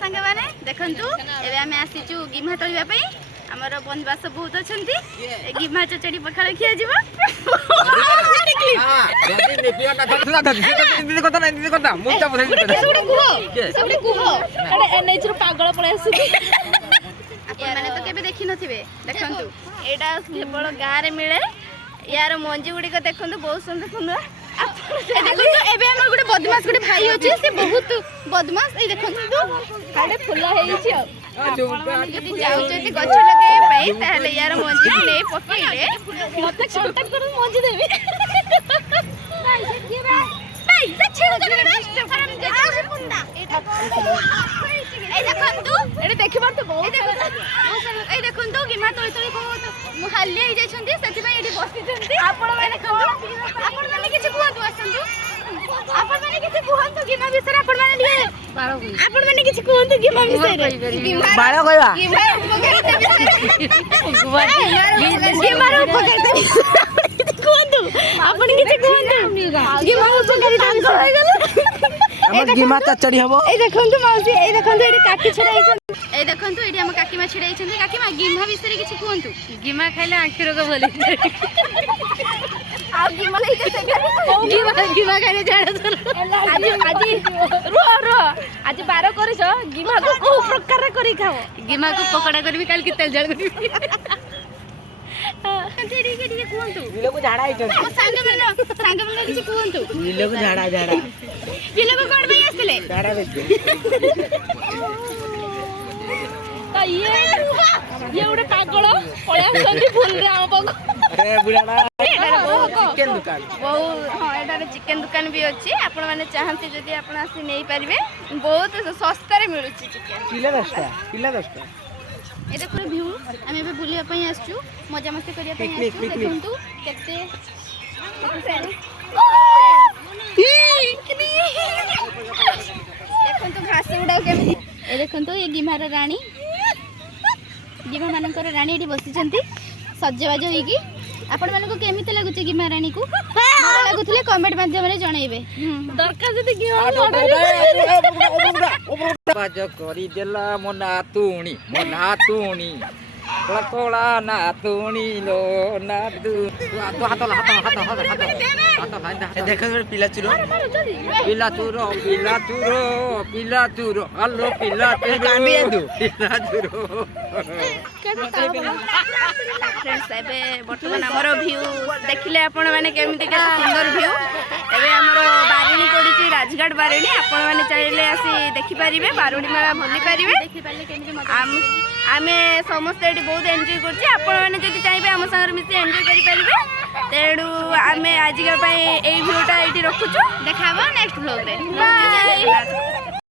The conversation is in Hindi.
सांग माने देखंतु एबे हमें आसीचु गिम्हा तळिबा पई हमर बंधुबास बहुत अछंती गिम्हा चचड़ी पखाळ खिया जीवो हां जदी नेपिया ना धरला धर दीदी कथा नै दीदी कथा मुक्ता बधै सबडे कुहो अरे एनएच रो पागल पळे आसी अपन माने तो केबे देखि नथिबे देखंतु एटा केवल गां रे मिले यार मंजी गुडी को देखंतु बहुत सुंदर सुंदर देखो एबे हमर गुडे बदमाश गुडे भाई अछि से बहुत बदमाश ए देखंतु खाडे फुला हेई छी यदि जाउ जति गछ लगे पई ताले यार मंजी ने पकेइले मते कांटेक्ट कर मंजी देबी भाई से छेड़ कर डिस्टर्ब करम जे पुंदा ए देखंतु एडे देखिबार तो बहुत ए देखंतु गिमा तोई तोई बहुत मुहाल्ली हे जाय छंती सेति में एडी बसि छंती आपण माने किछि कुहतु आसंतु आपण माने किछि कुहतु गिमा विषय आपण माने लिए आपण माने किछि कुहतु गिमा विषय बाळो कहबा गिमा उपकारिता विषय गिमा उपकारिता कुहतु आपण किछि कुहतु गिमा उपकारिता होय गेल हमर गिमा चचड़ी हबो ए देखंतु मौसी ए देखंतु एडी काकी छड़ाई ए देखंतु एडी हम काकी मा छड़ाई छथि काकी मा गिमा विषय किछि कुहतु गिमा खाइले आंखि रोग भली आ गिमा ले जे गिमा खाइले जाडा आज रो आज 12 करिस गिमा को को प्रकार करी खाओ गिमा को पकोड़ा करबी काल की तेल जळ करबी तेरी के दिए कुहंतु बिलो को झाडा आइछ संग मन किछि कुहंतु बिलो को झाडा बिलो को कोन भई आसले झाडा बेच ये उडे पागल पळ्या संदी फुल रे हम पग ए बुढाडा चिकन दुकान बहुत हां एटा चिकन दुकान भी अछि आपण माने चाहंती जदी आपण आसी नै परिबे बहुत सस्ता रे मिलुची चिकन किलो 10 टा ए देखो व्यू हम एबे बुलिया पई आछू मजा मस्ती करिया पई आछू देखंतु केते देखंतु घास उडा केमि ए देखंतु ये गिमार रानी गिमा मानकर रानी एठी बसि छंती सजबाज होईकी आपण मानको केमिते लागुचे गिमा रानी को मला लागुतले कमेंट माध्यम रे जणाइबे दरकार जदी गिमा बाज करी देला मो नातुणी कोला नातुणी लो नातु हाथ देख पिला चुरो हलो पिला फ्रेंड्स एबे वर्तमान हमर व्यू देखिले आपण माने केमिति के सुंदर व्यू एबे हमर बारिणी पड़ी राजगढ़ बारिणी आपण माने चाहिले आसी देखि परिबे बारुणी मेला भूली परिबे देखि पाले केमिति मजा आमे समस्त एटी बहुत एन्जॉय करछि आपण माने जति चाइबे हम संगर मिसी एन्जॉय करि परिबे तेडू आमे आज का पई ए व्यूटा एटी रखुछु देखाबो नेक्स्ट व्लॉग रे